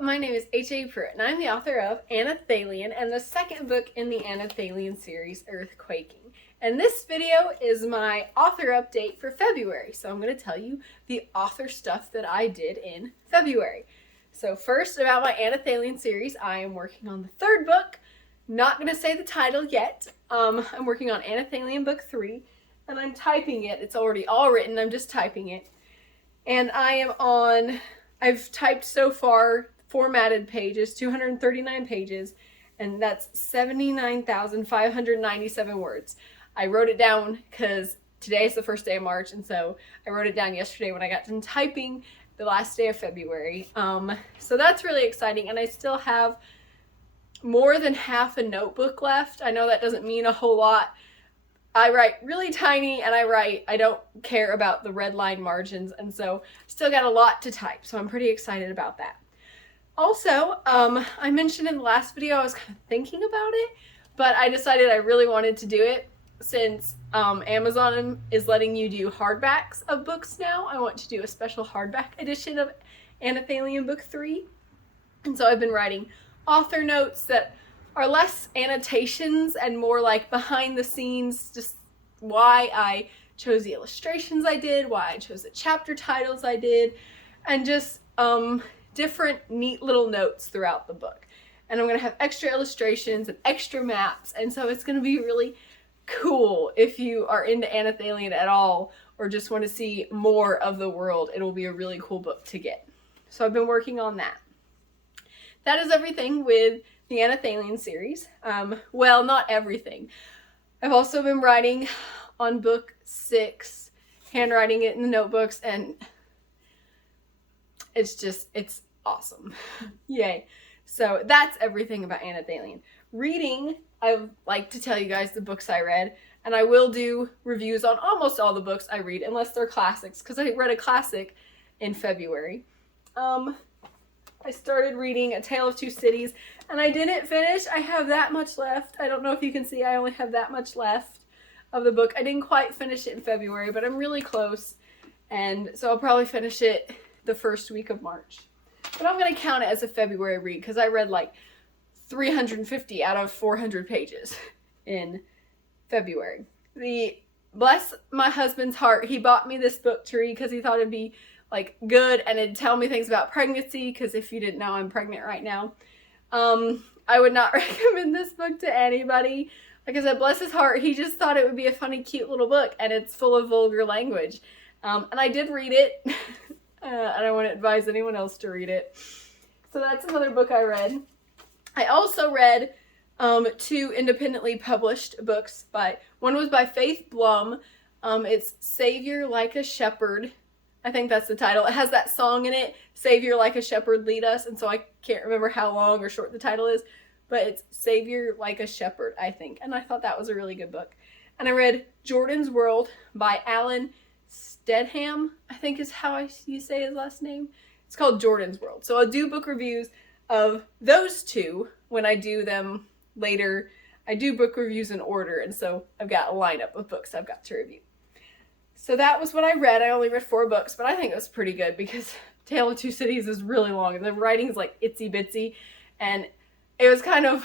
my name is H.A. Pruitt, and I'm the author of Anelthalien and the second book in the Anelthalien series, Earthquaking. And this video is my author update for February, so I'm going to tell you the author stuff that I did in February. So first, about my Anelthalien series, I am working on the third book. Not going to say the title yet. I'm working on Anelthalien book 3, and I'm typing it. It's already all written, I'm just typing it. And I've typed so far formatted pages, 239 pages, and that's 79,597 words. I wrote it down because today is the first day of March, and so I wrote it down yesterday when I got done typing the last day of February. So that's really exciting, and I still have more than half a notebook left. I know that doesn't mean a whole lot. I write really tiny, and I don't care about the red line margins, and so still got a lot to type, so I'm pretty excited about that. Also, I mentioned in the last video I was kind of thinking about it, but I decided I really wanted to do it since Amazon is letting you do hardbacks of books now. I want to do a special hardback edition of Anelthalien book 3, and so I've been writing author notes that are less annotations and more like behind the scenes, just why I chose the illustrations I did, why I chose the chapter titles I did, and just different neat little notes throughout the book. And I'm going to have extra illustrations and extra maps, and so it's going to be really cool if you are into Anelthalien at all or just want to see more of the world. It'll be a really cool book to get. So I've been working on that. That is everything with the Anelthalien series. Well, not everything. I've also been writing on book 6, handwriting it in the notebooks, and it's awesome. Yay. So that's everything about Anelthalien. Reading, I would like to tell you guys the books I read, and I will do reviews on almost all the books I read, unless they're classics, because I read a classic in February. I started reading A Tale of Two Cities, and I didn't finish. I have that much left. I don't know if you can see, I only have that much left of the book. I didn't quite finish it in February, but I'm really close, and so I'll probably finish it the first week of March. But I'm going to count it as a February read, because I read like 350 out of 400 pages in February. Bless my husband's heart, he bought me this book to read because he thought it'd be like good and it'd tell me things about pregnancy, because if you didn't know, I'm pregnant right now. I would not recommend this book to anybody. Like I said, bless his heart, he just thought it would be a funny, cute little book, and it's full of vulgar language. And I did read it. I don't want to advise anyone else to read it. So that's another book I read. I also read 2 independently published books. One was by Faith Blum. It's Savior Like a Shepherd. I think that's the title. It has that song in it, Savior Like a Shepherd Lead Us, and so I can't remember how long or short the title is, but it's Savior Like a Shepherd, I think, and I thought that was a really good book. And I read Jordan's World by Alan Stedham, I think is how you say his last name. It's called Jordan's World. So I'll do book reviews of those 2 when I do them later. I do book reviews in order, and so I've got a lineup of books I've got to review. So that was what I read. I only read 4 books, but I think it was pretty good because Tale of Two Cities is really long, and the writing is like itsy bitsy, and it was kind of,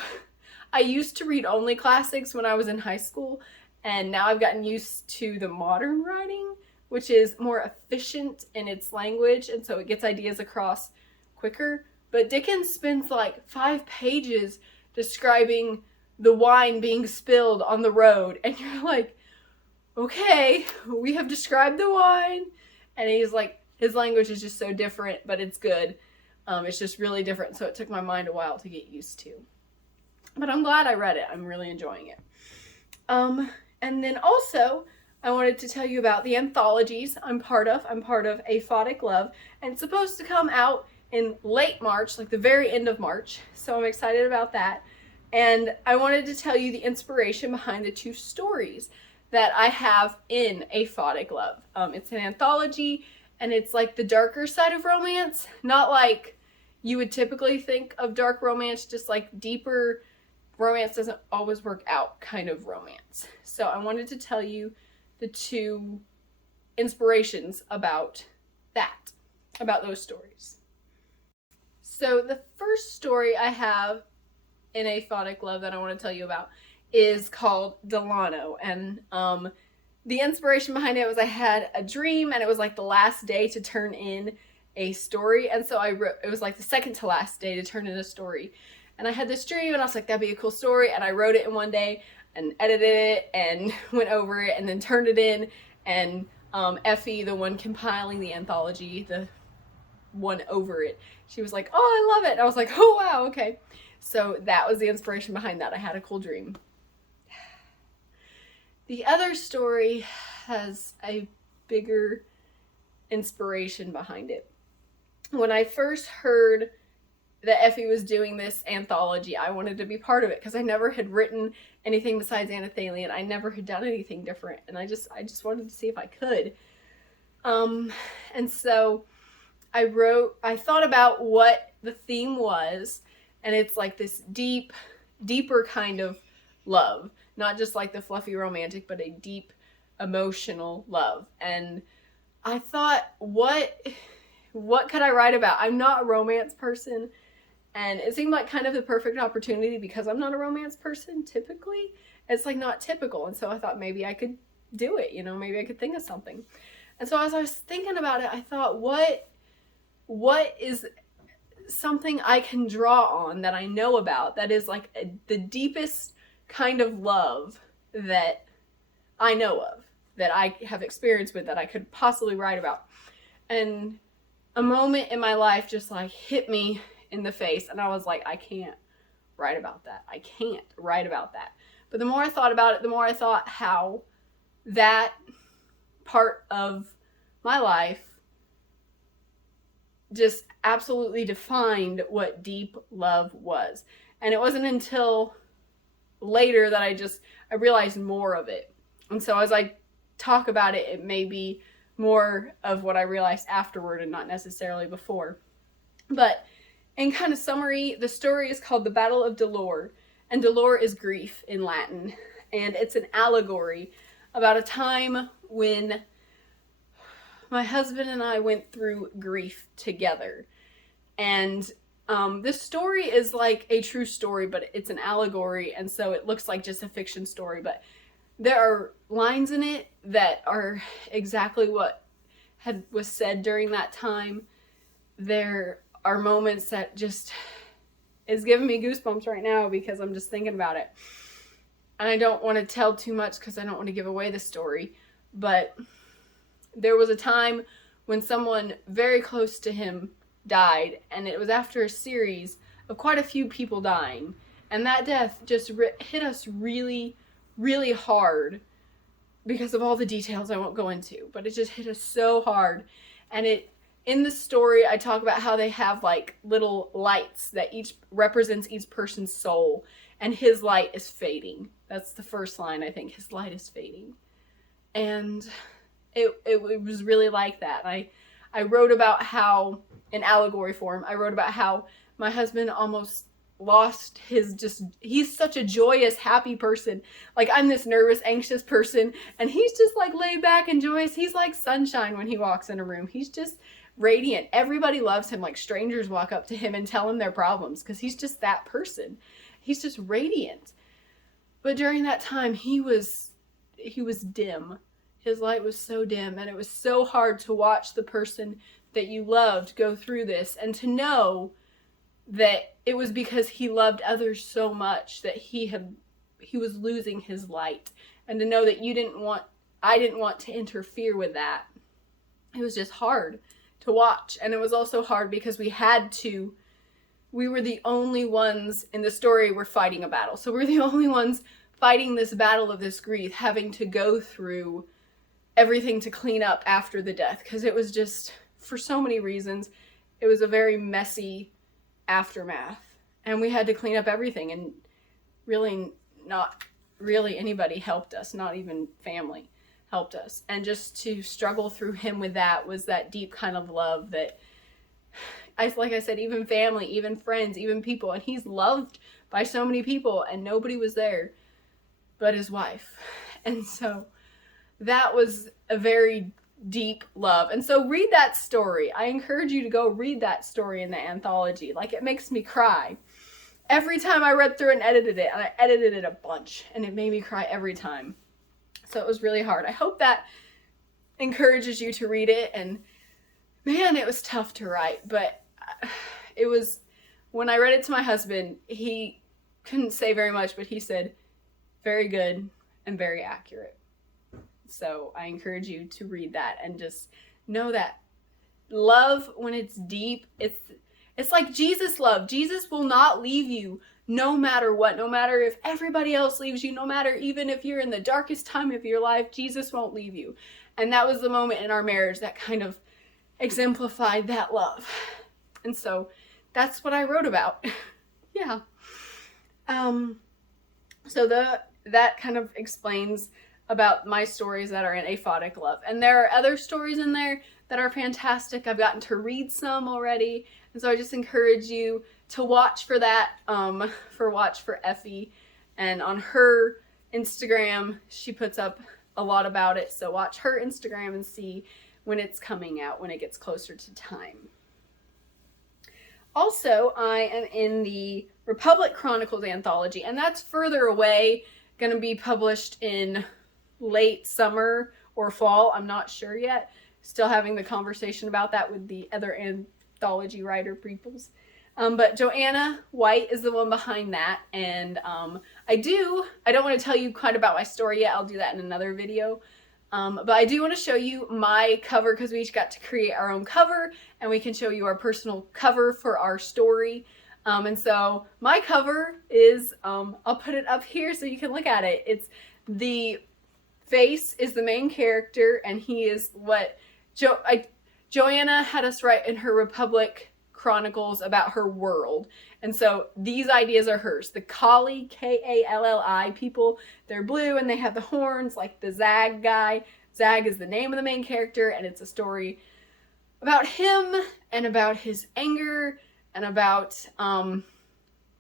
I used to read only classics when I was in high school, and now I've gotten used to the modern writing, which is more efficient in its language, and so it gets ideas across quicker. But Dickens spends like 5 pages describing the wine being spilled on the road, and you're like, okay, we have described the wine, and he's like, his language is just so different, but it's good. It's just really different, so it took my mind a while to get used to. But I'm glad I read it. I'm really enjoying it. And then also, I wanted to tell you about the anthologies I'm part of. I'm part of Aphotic Love, and it's supposed to come out in late March, like the very end of March, so I'm excited about that. And I wanted to tell you the inspiration behind the 2 stories that I have in Aphotic Love. It's an anthology, and it's like the darker side of romance, not like you would typically think of dark romance, just like deeper romance doesn't always work out kind of romance. So I wanted to tell you the 2 inspirations about that, about those stories. So the first story I have in Aphotic Love that I want to tell you about is called Delano. And the inspiration behind it was I had a dream, and it was like the last day to turn in a story. And so I wrote, it was like the second to last day to turn in a story. And I had this dream, and I was like, that'd be a cool story. And I wrote it in one day and edited it and went over it and then turned it in. And Effie, the one compiling the anthology, the one over it, she was like, oh, I love it. And I was like, oh, wow, okay. So that was the inspiration behind that. I had a cool dream. The other story has a bigger inspiration behind it. When I first heard that Effie was doing this anthology, I wanted to be part of it because I never had written anything besides Anelthalien. I never had done anything different, and I just wanted to see if I could. And so I thought about what the theme was, and it's like this deeper kind of love, not just like the fluffy romantic, but a deep emotional love. And I thought, what could I write about? I'm not a romance person, and it seemed like kind of the perfect opportunity because I'm not a romance person typically. It's like not typical, and so I thought maybe I could do it, maybe I could think of something. And so as I was thinking about it, I thought, what is something I can draw on that I know about that is like the deepest kind of love that I know of, that I have experience with, that I could possibly write about. And a moment in my life just like hit me in the face, and I was like, I can't write about that. I can't write about that. But the more I thought about it, the more I thought how that part of my life just absolutely defined what deep love was. And it wasn't until later that I realized more of it. And so as I talk about it, it may be more of what I realized afterward and not necessarily before. But in kind of summary, the story is called The Battle of Dolor, and dolor is grief in Latin. And it's an allegory about a time when my husband and I went through grief together. And this story is like a true story, but it's an allegory, and so it looks like just a fiction story. But there are lines in it that are exactly what was said during that time. There are moments that just is giving me goosebumps right now because I'm just thinking about it. And I don't want to tell too much because I don't want to give away the story. But there was a time when someone very close to him died, and it was after a series of quite a few people dying. And that death just hit us really, really hard because of all the details I won't go into. But it just hit us so hard. And in the story, I talk about how they have like little lights that each represents each person's soul, and his light is fading. That's the first line, I think. His light is fading. And it was really like that. I wrote about how, in allegory form, I wrote about how my husband almost lost he's such a joyous, happy person. Like, I'm this nervous, anxious person, and he's just like laid back and joyous. He's like sunshine when he walks in a room. He's just radiant. Everybody loves him. Like, strangers walk up to him and tell him their problems because he's just that person. He's just radiant. But during that time, he was dim. His light was so dim, and it was so hard to watch the person that you loved go through this, and to know that it was because he loved others so much that he was losing his light, and to know that I didn't want to interfere with that. It was just hard to watch, and it was also hard because we were the only ones in the story were fighting a battle. So we're the only ones fighting this battle of this grief, having to go through everything to clean up after the death, because it was just, for so many reasons, it was a very messy aftermath, and we had to clean up everything, and really not really anybody helped us, not even family helped us. And just to struggle through him with that was that deep kind of love that, like I said, even family, even friends, even people, and he's loved by so many people, and nobody was there but his wife. And so that was a very deep love. And so read that story. I encourage you to go read that story in the anthology. Like, it makes me cry every time I read through and edited it. And I edited it a bunch, and it made me cry every time. So it was really hard. I hope that encourages you to read it. And man, it was tough to write, but it was, when I read it to my husband, he couldn't say very much, but he said, very good and very accurate. So I encourage you to read that and just know that love, when it's deep, it's like Jesus love. Jesus will not leave you no matter what, no matter if everybody else leaves you, no matter even if you're in the darkest time of your life, Jesus won't leave you. And that was the moment in our marriage that kind of exemplified that love. And so that's what I wrote about. Yeah. So that kind of explains about my stories that are in Aphotic Love. And there are other stories in there that are fantastic. I've gotten to read some already. And so I just encourage you to watch for that, watch for Effie. And on her Instagram, she puts up a lot about it. So watch her Instagram and see when it's coming out, when it gets closer to time. Also, I am in the Republic Chronicles anthology, and that's further away, going to be published in late summer or fall. I'm not sure yet. Still having the conversation about that with the other anthology writer peoples. But Joanna White is the one behind that, and I don't want to tell you quite about my story yet. I'll do that in another video. But I do want to show you my cover, because we each got to create our own cover, and we can show you our personal cover for our story. And so my cover is, I'll put it up here so you can look at it. It's the face is the main character, and he is what Joanna had us write in her Republic Chronicles about her world. And so these ideas are hers. The Kalli, K-A-L-L-I people, they're blue and they have the horns like the Zag guy. Zag is the name of the main character, and it's a story about him and about his anger and about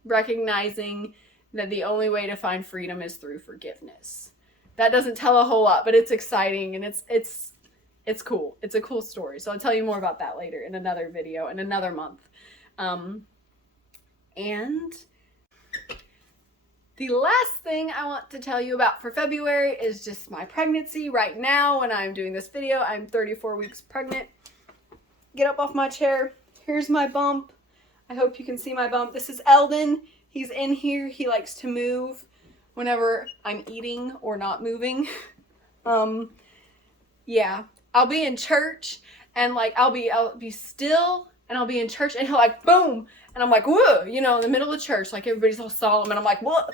recognizing that the only way to find freedom is through forgiveness. That doesn't tell a whole lot, but it's exciting and it's cool. It's a cool story. So I'll tell you more about that later in another video in another month. And the last thing I want to tell you about for February is just my pregnancy. Right now, when I'm doing this video, I'm 34 weeks pregnant. Get up off my chair. Here's my bump. I hope you can see my bump. This is Eldon. He's in here. He likes to move whenever I'm eating or not moving. Yeah. I'll be in church and like I'll be still and I'll be in church and he'll like boom and I'm like whoa, you know, in the middle of church, like everybody's all solemn and I'm like what,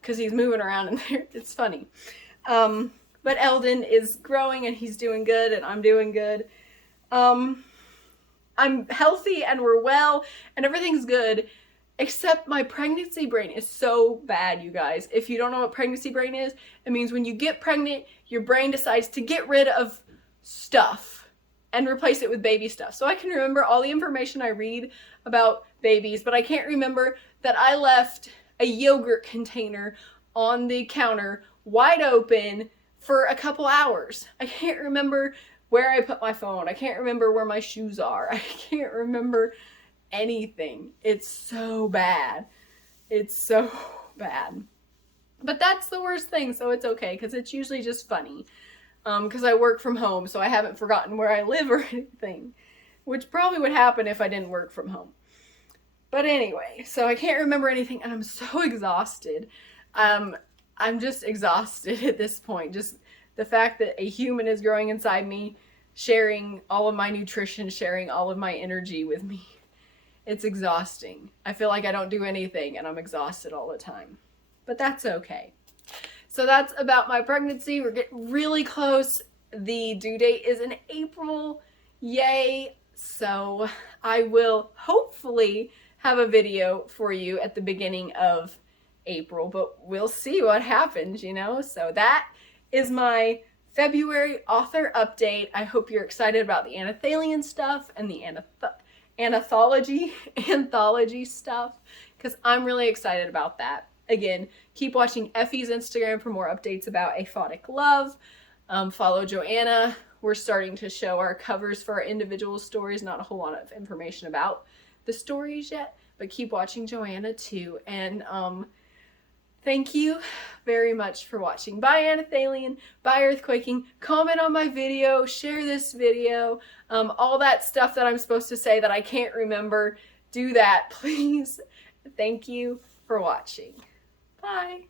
because he's moving around in there. It's funny. But Eldon is growing and he's doing good and I'm doing good. I'm healthy and we're well and everything's good, except my pregnancy brain is so bad, you guys. If you don't know what pregnancy brain is, it means when you get pregnant, your brain decides to get rid of stuff and replace it with baby stuff. So I can remember all the information I read about babies, but I can't remember that I left a yogurt container on the counter wide open for a couple hours. I can't remember where I put my phone. I can't remember where my shoes are. I can't remember anything. It's so bad. It's so bad. But that's the worst thing, so it's okay, because it's usually just funny. Because I work from home, so I haven't forgotten where I live or anything, which probably would happen if I didn't work from home. But anyway, so I can't remember anything, and I'm so exhausted. I'm just exhausted at this point. Just the fact that a human is growing inside me, sharing all of my nutrition, sharing all of my energy with me. It's exhausting. I feel like I don't do anything, and I'm exhausted all the time. But that's okay. So that's about my pregnancy. We're getting really close. The due date is in April. Yay. So I will hopefully have a video for you at the beginning of April, but we'll see what happens, you know? So that is my February author update. I hope you're excited about the Anelthalien stuff and the anthology stuff, because I'm really excited about that. Again, keep watching Effie's Instagram for more updates about Aphotic Love. Follow Joanna we're starting to show our covers for our individual stories. Not a whole lot of information about the stories yet, but keep watching Joanna too. And thank you very much for watching. Bye Anelthalien, bye Earthquaking, comment on my video, share this video, all that stuff that I'm supposed to say that I can't remember, do that please. Thank you for watching. Bye.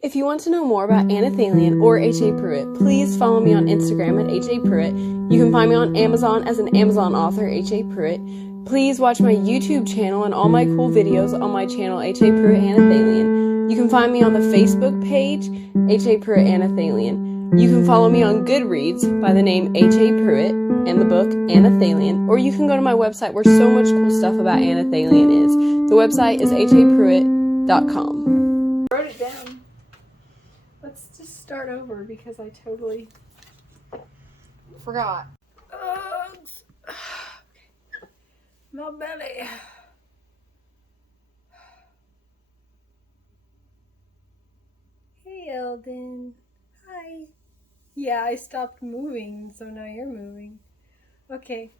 If you want to know more about Anelthalien or H.A. Pruitt, please follow me on Instagram at H.A. Pruitt. You can find me on Amazon as an Amazon author, H.A. Pruitt. Please watch my YouTube channel and all my cool videos on my channel, H.A. Pruitt Anelthalien. You can find me on the Facebook page, H.A. Pruitt Anelthalien. You can follow me on Goodreads by the name H.A. Pruitt and the book Anelthalien, or you can go to my website where so much cool stuff about Anelthalien is. The website is hapruitt.com. Wrote it down. Let's just start over because I totally forgot. My belly. Hey, Eldon. Hi. Yeah, I stopped moving, so now you're moving. Okay.